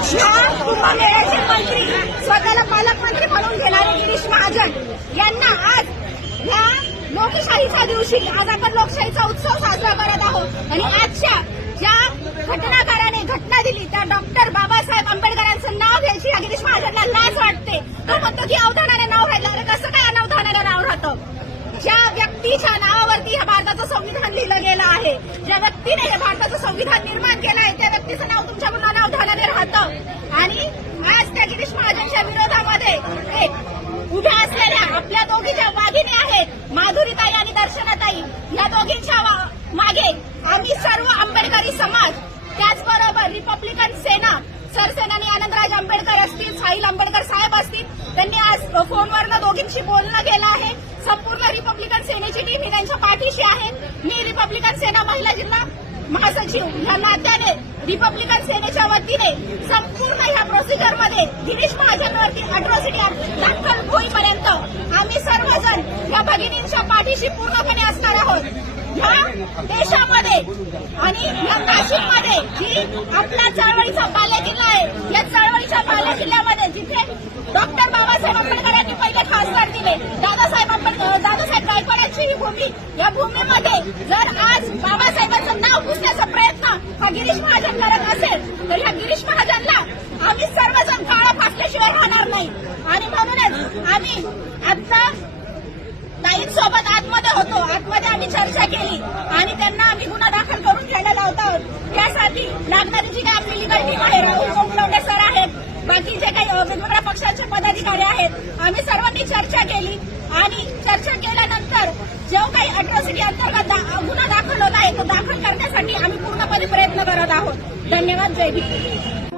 या कुंभमेळ्याचे मंत्री स्वतःला पालकमंत्री म्हणून घेणारे गिरीश महाजन यांना आज या लोकशाहीच्या दिवशी आज आपण लोकशाहीचा उत्सव साजरा करत आहोत आणि आजच्या ज्या घटनाकाराने घटना दिली त्या डॉक्टर बाबासाहेब आंबेडकरांचं नाव घ्यायची या गिरीश महाजनला लाज वाटते. तो म्हणतो की अवधानाने नाव राहिलं. अरे कसं काय अनवधानाने नाव राहतं? ज्या व्यक्तीच्या नावावरती या भारताचं संविधान लिहिलं गेलं आहे, ज्या व्यक्तीने हे भारताचं संविधान निर्माण केलं आहे, त्या व्यक्तीचं नाव तुमच्या मुलांना अवधानाने राहतं. आणि आज त्या गिरीश महाजनच्या विरोधामध्ये एक उभ्या असलेल्या आपल्या दोघीच्या वाघिणी आहेत माधुरीताई आणि दर्शनाताई. या दोघींच्या मागे आम्ही सर्व आंबेडकरी समाज, त्याचबरोबर रिपब्लिकन सेना सरसेनानी आनंदराज आंबेडकर असतील, साहिल आंबेडकर साहेब असतील, त्यांनी आज फोनवरनं दोघींशी बोलणं केलं आहे. संपूर्ण रिपब्लिकन सेनेची टीम ही त्यांच्या पाठीशी आहे. मी रिपब्लिकन सेना महिला जिल्हा महासचिव या नात्याने रिपब्लिकन सेनेच्या वतीने संपूर्ण ह्या प्रोसिजरमध्ये गिरीश महाजनवरती अट्रॉसिटी दाखल होईपर्यंत आम्ही सर्वजण या भगिनींच्या पाठीशी पूर्णपणे असणार आहोत. या देशामध्ये आणि या नाशिकमध्ये जी आपला चळवळीचा बालेकिल्ला आहे, या चळवळीच्या बालेकिल्ल्यामध्ये जिथे डॉक्टर बाबासाहेब आंबेडकरांनी पहिले खासदार दिले, दादासाहेब गायकवाडांची ही भूमी, या भूमीमध्ये जर आज बाबासाहेबांचं नाव पुसण्याचा प्रयत्न हा गिरीश महाजन करत असेल तर या गिरीश महाजनला आम्ही सर्वजण काळा फासल्याशिवाय राहणार नाही. आणि म्हणूनच आम्ही आता ताईंसोबत आतमध्ये होतो. आतमध्ये आम्ही चर्चा केली आणि त्यांना आम्ही गुन्हा दाखल करून घ्यायला लावत आहोत. त्यासाठी लागणारी जी काही आपली लिगल टीम आहे, राहुल कोंबलवडे सर आहेत, बाकी जे काही वेगवेगळ्या पक्षांचे पदाधिकारी आहेत, आम्ही सर्वांनी चर्चा केली आणि चर्चा केल्यानंतर जो काही अट्रॉसिटी अंतर्गत गुन्हा दाखल होत आहे तो दाखल करण्यासाठी आम्ही पूर्णपणे प्रयत्न करत आहोत. धन्यवाद. जय भीम.